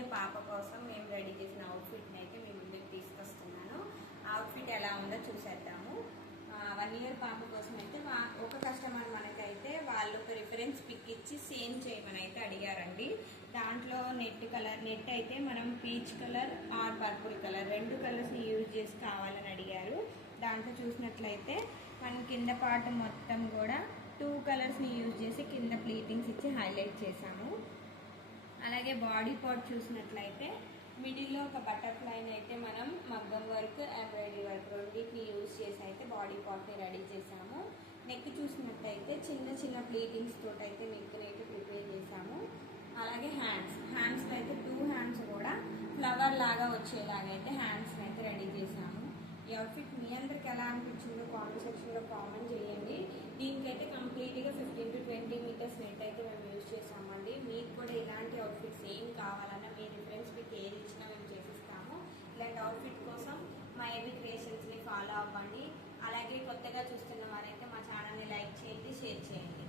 Year పాప కోసం మేము రెడీ చేసిన అవుట్ఫిట్ని అయితే మీ ముందుకు తీసుకొస్తున్నాను. అవుట్ఫిట్ ఎలా ఉందో చూసేద్దాము. 1 ఇయర్ పాప కోసం అయితే ఒక కస్టమర్ మనకైతే వాళ్ళు ఒక రిఫరెన్స్ పిక్ ఇచ్చి సేమ్ చేయమని అయితే అడిగారండి. దాంట్లో నెట్ అయితే మనం peach colour or purple colour 2 కలర్స్ని యూజ్ చేసి కావాలని అడిగారు. దాంట్లో చూసినట్లయితే మనం కింద పార్ట్ మొత్తం కూడా 2 కలర్స్ని యూజ్ చేసి కింద ప్లీటింగ్స్ ఇచ్చి హైలైట్ చేసాము. అలాగే బాడీ పార్ట్ చూసినట్లయితే మిడిల్లో ఒక బటర్ఫ్లైని అయితే మనం మగ్గం వర్క్ ఎంబ్రాయిడరీ వర్క్ రెండింటిని యూజ్ చేసి అయితే బాడీ పార్ట్ని రెడీ చేసాము. నెక్ చూసినట్లయితే చిన్న చిన్న ప్లీటింగ్స్ తోటి అయితే నెక్ని అయితే ప్రిపేర్ చేసాము. అలాగే హ్యాండ్స్లో అయితే 2 హ్యాండ్స్ కూడా ఫ్లవర్ లాగా వచ్చేలాగా అయితే హ్యాండ్స్ని అయితే రెడీ చేసాము. ఈ అవుట్ఫిట్ మీ అందరికి ఎలా అనిపించిందో కామెంట్ సెక్షన్లో కామెంట్ చేయండి. దీనికైతే కంప్లీట్గా 15 to 20 మీటర్స్ నెట్ అయితే మేము యూజ్ చేసామండి. మీకు కూడా ఇలాంటి అవుట్ఫిట్స్ ఏం కావాలన్నా మీ రిఫరెన్స్ మీకు ఏది ఇచ్చినా మేము చేసిస్తాము. ఇలాంటి అవుట్ఫిట్ కోసం మా ఏబీ క్రియేషన్స్ని ఫాలో అవ్వండి. అలాగే కొత్తగా చూస్తున్న వారైతే మా ఛానల్ని లైక్ చేయండి, షేర్ చేయండి.